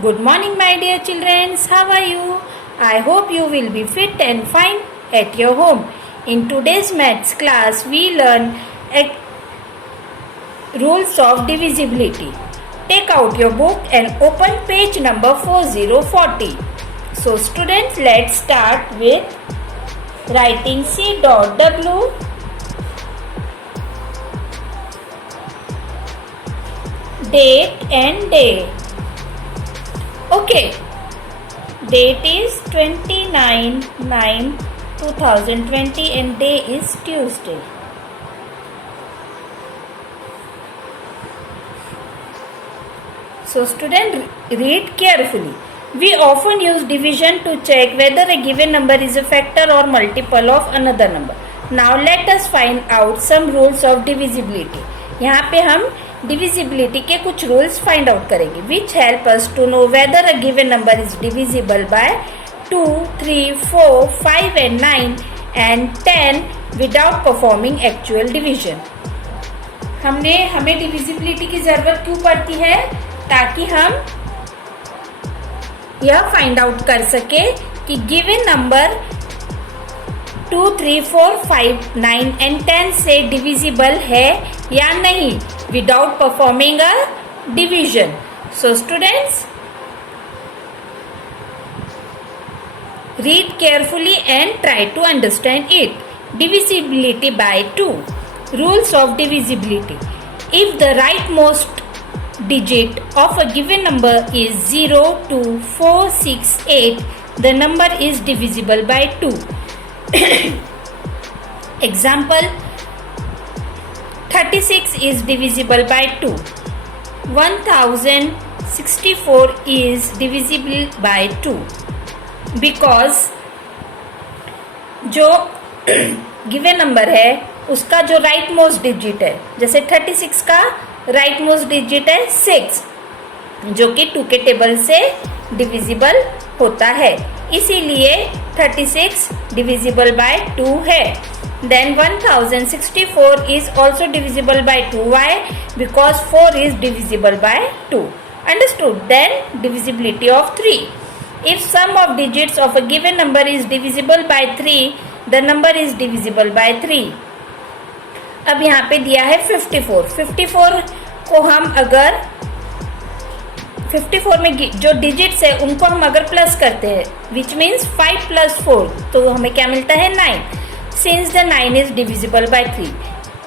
Good morning, my dear children. How are you? I hope you will be fit and fine at your home. In today's maths class, we learn rules of divisibility. Take out your book and open page number 4040. So, students, let's start with writing C.W. Date and day. Okay, date is 29/9/2020 and day is Tuesday. So student, read carefully. We often use division to check whether a given number is a factor or multiple of another number. Now let us find out some rules of divisibility. यहाँ पे हम divisibility के कुछ rules find out करेंगे which help us to know whether a given number is divisible by 2, 3, 4, 5 and 9 and 10 without performing actual division. हमें divisibility की ज़रूरत क्यों पड़ती है? ताकि हम यह फाइंड आउट कर सके कि गिवन नंबर 2, 3, 4, 5, 9 एंड 10 से डिविजिबल है या नहीं without performing a division. So students, read carefully and try to understand it. Divisibility by 2. Rules of divisibility. If the rightmost digit of a given number is 0, 2, 4, 6, 8, the number is divisible by 2. Example, 36 is divisible by 2. 1064 is divisible by 2. Because जो given number है उसका जो right most digit है, जैसे 36 का right most digit है 6 जो कि 2 के टेबल से डिविजिबल होता है, इसीलिए 36 डिविजिबल बाय 2 है. Then 1064 is also divisible by 2. Why? Because 4 is divisible by 2. Understood? Then divisibility of 3. If sum of digits of a given number is divisible by 3, the number is divisible by 3. अब यहाँ पे दिया है 54. 54 को हम अगर 54 में जो डिजिट्स है उनको हम अगर प्लस करते हैं विच मीन्स 5 + 4, तो हमें क्या मिलता है 9. Since the 9 is divisible bye 3,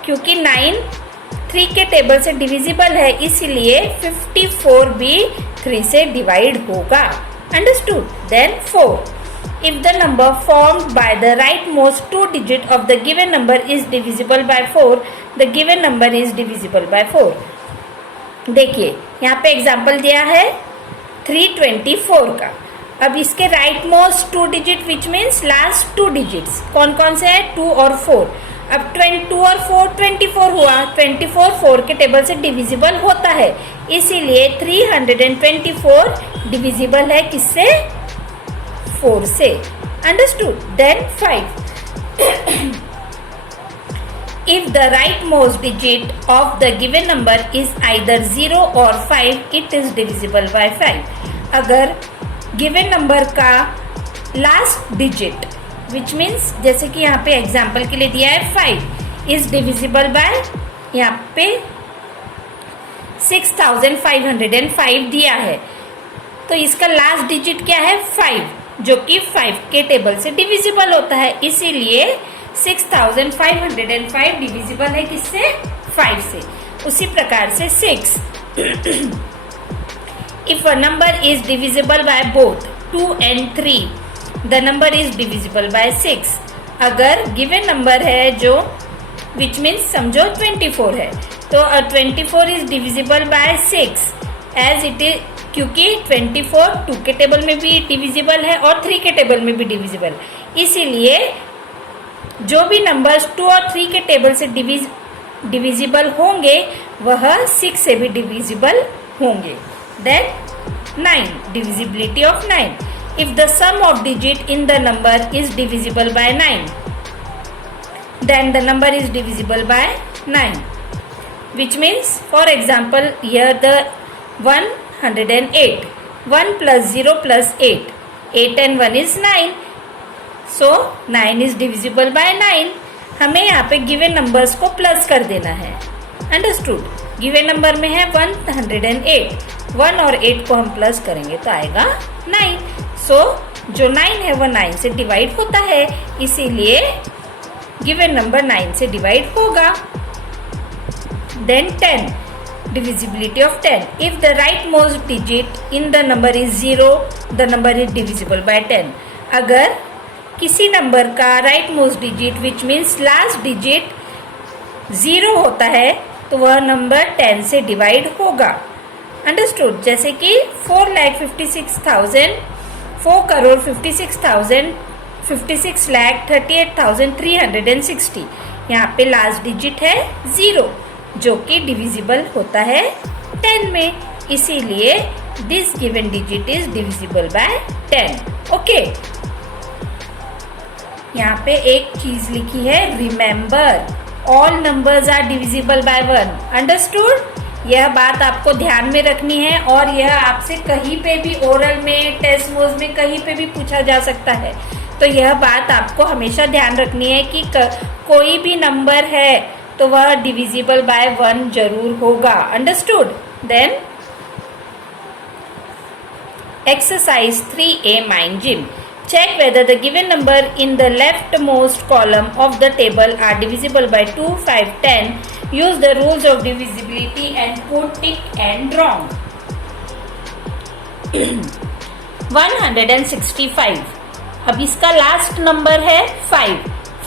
क्योंकि 9 3 के टेबल से डिविजिबल है इसीलिए 54 भी 3 से डिवाइड होगा. Understood? Then 4. If the number formed by the rightmost 2 digit of the given number is divisible by 4, the given number is divisible by 4. देखिए यहाँ पे एग्जाम्पल दिया है 324 का. अब इसके राइटमोस्ट 2 digit which means last 2 digits कौन कौन से हैं? 2 और 4. अब 2 और 4 24 हुआ. 24 4 के टेबल से डिविजिबल होता है, इसीलिए 324 डिविजिबल है किससे? 4 से. Understood? Then 5. If the rightmost digit of the given number is either 0 or 5, it is divisible by 5. अगर given number का लास्ट डिजिट विच मीन्स जैसे कि यहाँ पे एग्जाम्पल के लिए दिया है 5 इज डिविजिबल बाय यहाँ पे 6505 दिया है, तो इसका लास्ट डिजिट क्या है? 5 जो कि 5 के टेबल से डिविजिबल होता है, इसीलिए 6505 डिविजिबल है किससे? 5 से. उसी प्रकार से 6. If a number is divisible by both 2 and 3, the number is divisible by 6. अगर गिवन नंबर है जो विच मीन्स समझो 24 है, तो 24 is divisible by 6 as it is, क्योंकि 24 2 के टेबल में भी डिविजिबल है और 3 के टेबल में भी डिविजिबल, इसीलिए जो भी नंबर्स 2 और 3 के टेबल से डिविजिबल होंगे वह 6 से भी डिविजिबल होंगे. Then 9. Divisibility of 9. If the sum of digit in the number is divisible by 9, then the number is divisible by 9. which means, for example, here the 108. 1 plus 0 plus 8. 8 and 1 is 9. So 9 is divisible by 9. हमें यहाँ पे given numbers को plus कर देना है. Understood. Given number में है 108. 1 और 8 को हम प्लस करेंगे तो आएगा 9. सो जो 9 है वो 9 से डिवाइड होता है, इसीलिए गिवन नंबर 9 से डिवाइड होगा. Then 10. Divisibility of 10. If the rightmost digit in the number is 0, the number is divisible by 10. अगर किसी नंबर का rightmost digit which means last digit 0 होता है तो वह नंबर 10 से डिवाइड होगा. अंडरस्टूड. जैसे कि 4,56,360. यहाँ पे लास्ट डिजिट है 0 जो कि डिविजिबल होता है 10 में, इसीलिए this given digit is divisible by 10. Okay. यहाँ पे एक चीज लिखी है, remember all numbers are divisible by 1. Understood. यह बात आपको ध्यान में रखनी है और यह आपसे कहीं पे भी ओरल में, टेस्ट मोड में कहीं पे भी पूछा जा सकता है. तो यह बात आपको हमेशा ध्यान रखनी है कि कोई भी नंबर है तो वह डिविजिबल बाय 1 जरूर होगा. Understood. Then exercise 3A mind gym. Check whether the given number in the leftmost column of the table are divisible by 2, 5, 10. Use the rules of divisibility and put tick and wrong. 165. अब इसका last number है 5.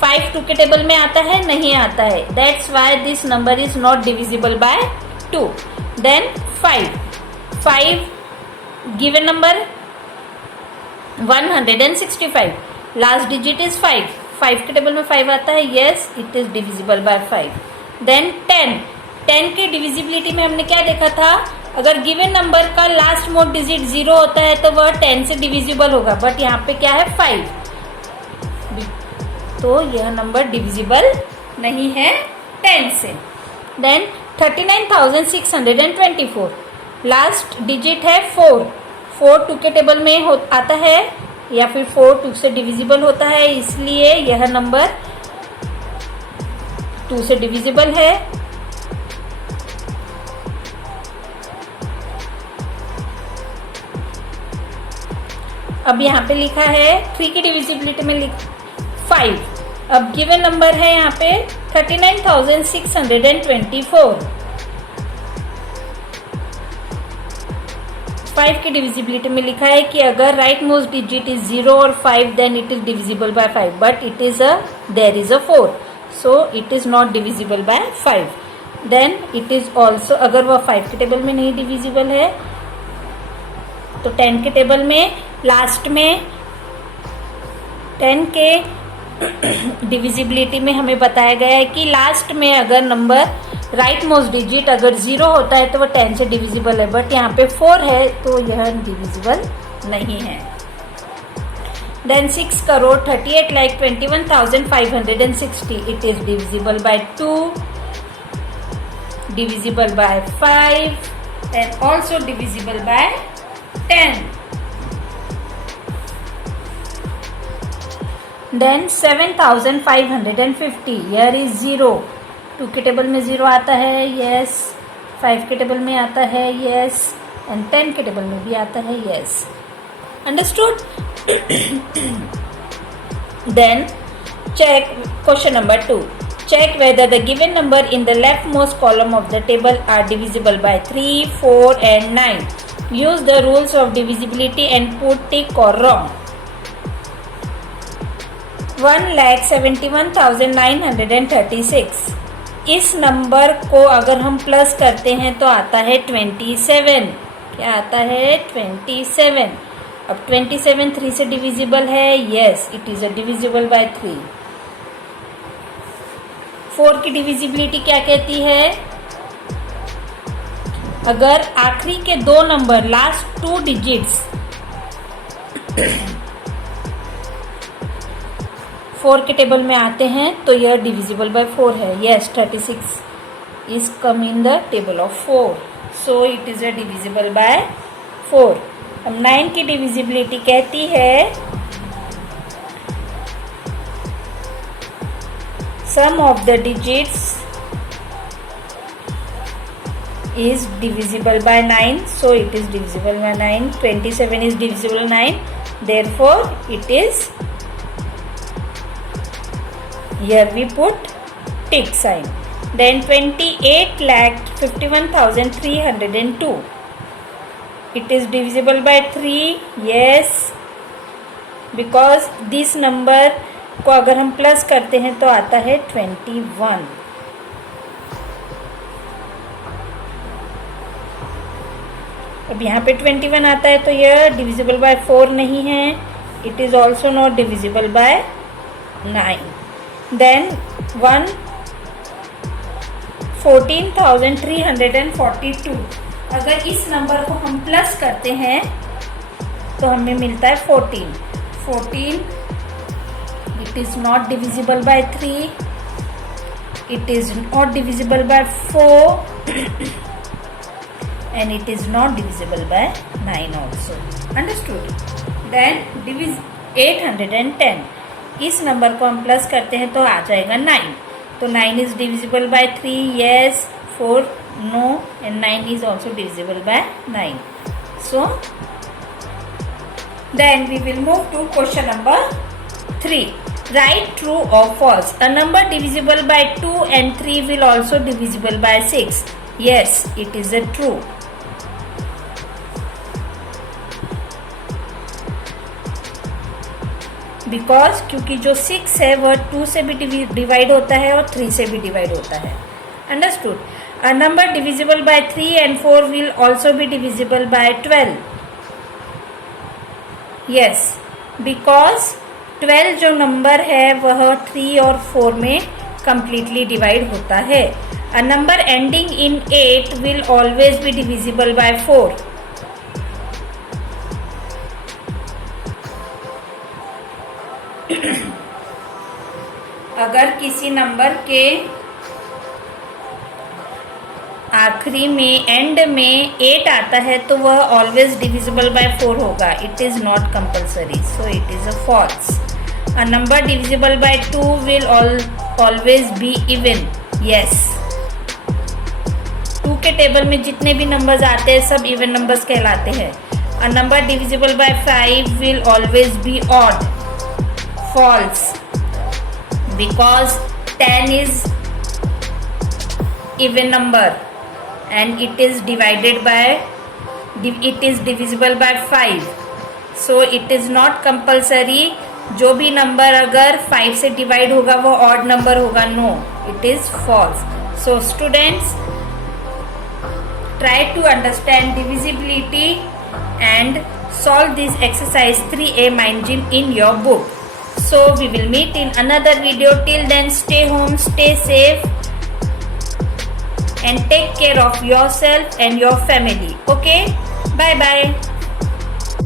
5 2 के table में आता है? नहीं आता है. That's why this number is not divisible by 2. Then 5 given number 165. Last digit is 5. 5 के टेबल में 5 आता है. Yes, it is divisible by 5. Then 10 की डिविजिबिलिटी में हमने क्या देखा था? अगर गिवन नंबर का लास्ट मोस्ट डिजिट 0 होता है तो वह 10 से डिविजिबल होगा, बट यहाँ पे क्या है 5, तो यह नंबर डिविजिबल नहीं है 10 से. देन 39,624. लास्ट डिजिट है 4. 4 2 के टेबल में आता है या फिर 4 2 से डिविजिबल होता है, इसलिए यह नंबर 2 से डिविजिबल है. अब यहाँ पे लिखा है 3 की डिविजिबिलिटी में 5. अब गिवन नंबर है यहाँ पे 39,624. 5 की डिविजिबिलिटी में लिखा है कि अगर राइट मोस्ट डिजिट इज 0 और 5 then it is divisible by 5, but it is there is a 4, so it is not divisible by 5. Then it is also, अगर वह 5 के टेबल में नहीं डिविजिबल है तो 10 के टेबल में लास्ट में 10 के डिविजिबिलिटी में हमें बताया गया है कि लास्ट में अगर नंबर राइट मोस्ट डिजिट अगर 0 होता है तो वह 10 से डिविजिबल है, बट यहाँ पे 4 है तो यह डिविजिबल नहीं है. Then 6,38,21,560. It is divisible by 2, divisible by 5 and also divisible by 10. Then 7,550. Here is 0. 2 के टेबल में 0 आता है. Yes. 5 के टेबल में आता है. Yes. And 10 के टेबल में भी आता है. Yes. Understood? Then check question number 2. Check whether the given number in the leftmost column of the table are divisible by 3, 4 and 9. Use the rules of divisibility and put tick or wrong. 1,71,936. इस number को अगर हम plus करते हैं तो आता है 27. क्या आता है? 27. अब 27 3 से डिविजिबल है. Yes, it is a divisible by 3. 4 की डिविजिबिलिटी क्या कहती है? अगर आखिरी के 2 नंबर लास्ट 2 डिजिट्स 4 के टेबल में आते हैं तो यह डिविजिबल बाय 4 है. Yes, 36 is come in the table of 4, so it is a divisible by 4. अब 9 की डिविजिबिलिटी कहती है sum of the digits is divisible by 9, so it is divisible by 9. 27 is divisible by 9, therefore it is, here we put tick sign. Then 28,51,302, it is divisible by 3, yes, because this number को अगर हम plus करते हैं तो आता है 21. अब यहाँ पे 21 आता है तो यह डिविजिबल बाय 4 नहीं है. It is also not divisible by 9. Then 14,342, अगर इस नंबर को हम प्लस करते हैं तो हमें मिलता है 14. It is not divisible by 3. It is not divisible by 4. And it is not divisible by 9 also. Understood? Then 810. इस नंबर को हम प्लस करते हैं तो आ जाएगा 9. तो 9 is divisible by 3. Yes. 4 no. And 9 is also divisible by 9. So then we will move to question number 3. Write true or false. A number divisible by 2 and 3 will also divisible by 6. Yes, it is a true. Because क्योंकि जो 6 है वह 2 से भी divide होता है और 3 से भी डिवाइड होता है. Understood? A number divisible by 3 and 4 will also be divisible by 12. Yes, because 12 जो नंबर है वह 3 और 4 में completely डिवाइड होता है. A number ending in 8 will always be divisible by 4. अगर किसी नंबर के आखिरी में एंड में 8 आता है तो वह ऑलवेज डिविजिबल बाय 4 होगा. It is not compulsory, so it is a false. A number divisible by 2 will always be even. Yes. 2 के टेबल में जितने भी नंबर्स आते हैं सब इवन नंबर्स कहलाते हैं. A number divisible by 5 will always be odd. False. Because 10 is even number and it is divisible by 5. So it is not compulsory. जो भी नंबर अगर 5 से डिवाइड होगा वो ऑड नंबर होगा. No, it is false. So students, try to understand divisibility and solve this exercise 3A mind gym in your book. So we will meet in another video. Till then stay home, stay safe and take care of yourself and your family. Okay, bye bye.